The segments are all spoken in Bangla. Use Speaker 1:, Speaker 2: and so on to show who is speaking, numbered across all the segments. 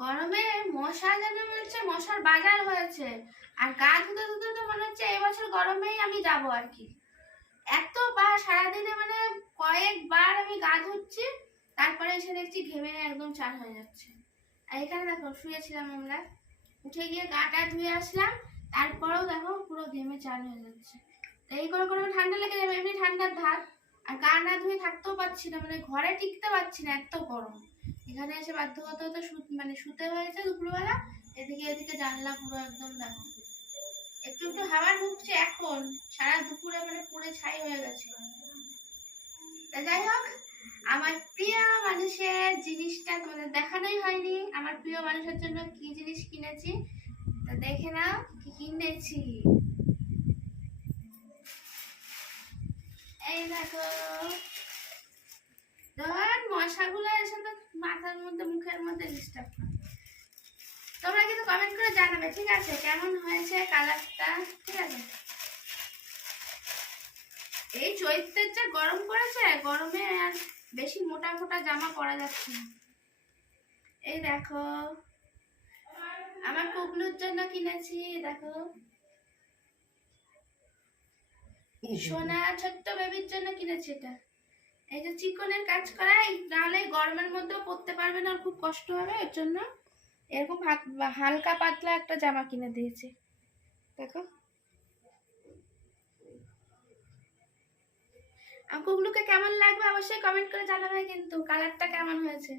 Speaker 1: গরমে মশা যেন হচ্ছে মশার বাজার হয়েছে। আর গা ধুতে ধুতে তো মনে হচ্ছে এবছর গরমেই আমি যাব আর কি। এতবার সারাদিনে মানে কয়েকবার আমি গা ধুচ্ছি, তারপরে এসে দেখছি ঘেমে একদম চান হয়ে যাচ্ছে। আর এখানে দেখো, শুয়েছিলাম আমরা। উঠে গিয়ে গাটা ধুয়ে আসলাম, তারপরেও দেখো পুরো ঘেমে চান হয়ে যাচ্ছে। এই করে করে ঠান্ডা লেগে যাবে, এমনি ঠান্ডার ধার। আর গা না ধুয়ে থাকতেও পারছি না মানে ঘরে টিকতে পারছি না, এত গরম। এখানে এসে বাধ্য হতে হতে মানে শুতে হয়েছে দুপুরবেলা। এদিকে এদিকে জানলা পুরো একদম দেখো একটু একটু হাওয়া ঢুকছে এখন। সারা দুপুরে মানে পুরো ছাই হয়ে গেছে। তা যাই হোক, আমার প্রিয় মানুষের জিনিসটা তোমাদের দেখানোই হয়নি। আমার প্রিয় মানুষের জন্য কি জিনিস কিনেছি, তা দেখে নাও কি কিনেছি। এই দেখো। ধর মশাগুলো এসে তো মাথার মধ্যে মুখের মধ্যে ডিস্টার্ব করে। তোমরা কিন্তু কমেন্ট করে জানাবে ঠিক আছে? কেমন হয়েছে কালারটা ঠিক আছে? এই চৈত্রের যে গরম পড়েছে গরমে আর বেশি মোটা মোটা জামা পরা যাচ্ছে না। এই দেখো আমার কুকলুর জন্য কিনেছি দেখো। সোনা ছোট্ট বেবির জন্য কিনেছি এটা। এই যে চিকনের কাজ করা নাহলে গরমের মধ্যেও পরতে পারবে না খুব কষ্ট হবে, এর জন্য এরকম হালকা পাতলা একটা জামা কিনে দিয়েছি। দেখো। কুগলুকে কেমন লাগবে অবশ্যই কমেন্ট করে জানাবে, কিন্তু কালারটা কেমন হয়েছে?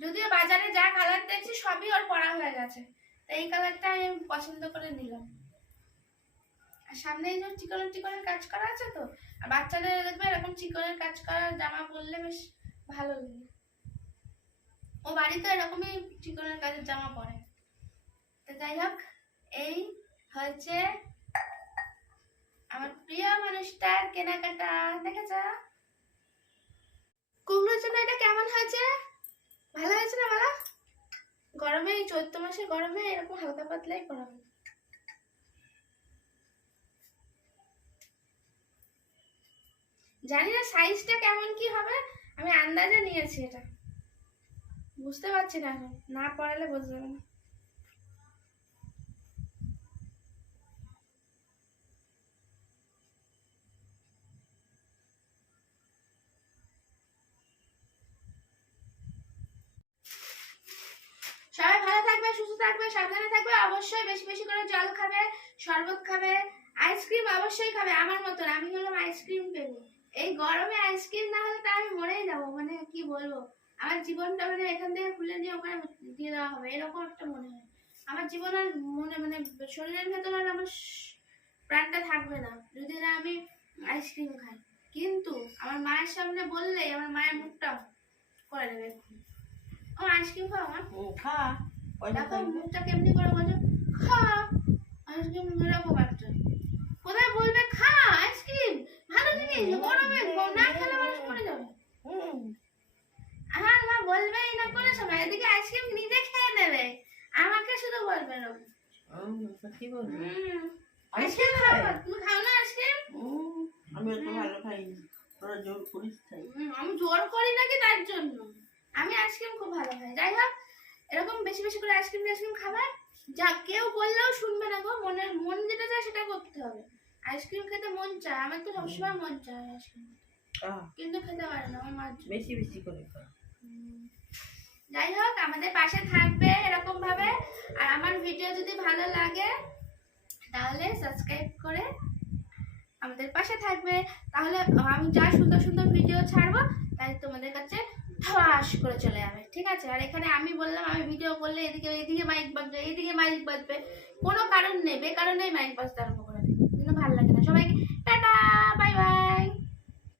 Speaker 1: যদিও বাজারে যা কালার দেখছি, সবই ওর পরা হয়ে গেছে। তো এই কালারটা আমি পছন্দ করে নিলাম। সামনে এই যে চিকনের চিকনের কাজ করা আছে তো? আর বাচ্চাদের দেখবে এরকম চিকনের কাজ করা জামা পরলে বেশ ভালো লাগে। ও বাড়িতে এরকমই চিকনের কাজের জামা পরে। তো যাই হোক, এই হচ্ছে আমার প্রিয় মানুষটার কেনাকাটা, দেখেছ? কুমড়োর জন্য এটা কেমন হয়েছে? ভালো হয়েছে না বলো গরমে চৈত্র মাসে গরমে এরকম হালকা পাতলাই পরাবে জানি না সাইজটা কেমন কি হবে, আমি আন্দাজে নিয়েছি এটা। বুঝতে পারছি না এখন, না পড়ালে বোঝা যাবে না। সবাই ভালো থাকবে, সুস্থ থাকবে, সাবধানে থাকবে, অবশ্যই বেশি বেশি করে জল খাবে, শরবত খাবে আইসক্রিম অবশ্যই খাবে, আমার মতন। আমি পেবো এই গরমে আইসক্রিম না হলে তো আমি মরেই যাব মানে কি বলব? আমার জীবনটা মানে এখান থেকে খুলে নিয়ে ওখানে দিয়ে দেওয়া হবে এরকম একটা মনে হয়। আমার জীবন আর মনে মানে শরীরের ভেতর আর আমার প্রাণটা থাকবে না যদি না আমি আইসক্রিম খাই। কিন্তু আমার মায়ের সামনে বললেই আমার মায়ের মুখটা করে দেবে ও আইসক্রিম খাও আমার
Speaker 2: ও খা।
Speaker 1: মুখটা কেমনি করে বলছো খা আইসক্রিম এরকম একটা কোথায় বলবে খা আইসক্রিম ভালো জিনিস গরমে না খেলে মানুষ মরে যাবে
Speaker 2: হুম
Speaker 1: আমার মা বলবেই না কোনো সময়। এদিকে আইসক্রিম নিজে খেয়ে নেবে। আমাকে শুধু বলবে না
Speaker 2: কি বলব? আইসক্রিম
Speaker 1: আইসক্রিম তুমি খাও না আইসক্রিম?
Speaker 2: আমি অত ভালো খাই তোরা জোর করিস তাই।
Speaker 1: আমি জোর করি নাকি তার জন্য? আমি আইসক্রিম খুব ভালো খাই। যাই হোক এরকম বেশি বেশি করে আইসক্রিম আইসক্রিম খাবার যা কেউ বললেও শুনবে না গো। মনের মন যেটা চায় সেটা করতে হবে। আইসক্রিম খেতে মন চায়। আমার তো সবসময় মন চায় আইসক্রিম। কিন্তু খেতে পারে না আমার মার জন্য।
Speaker 2: বেশি বেশি করে খা।
Speaker 1: যাই হোক, আমাদের পাশে থাকবে এরকম ভাবে। আর আমার ভিডিও যদি ভালো লাগে, তাহলে সাবস্ক্রাইব করে আমাদের পাশে থাকবে। তাহলে আমি যা সুন্দর সুন্দর ভিডিও ছাড়বো, তাই তোমাদের কাছে ঠাস করে চলে যাবে। ঠিক আছে? আর এখানে আমি বললাম, আমি ভিডিও করলে এদিকে এদিকে মাইক বাজবে, এদিকে মাইক বাজবে। কোনো কারণ নেই, বেকারণেই মাইক বাজতে আরম্ভ করে দেবে ভালো লাগে না। সবাইকে টাটা বাই বাই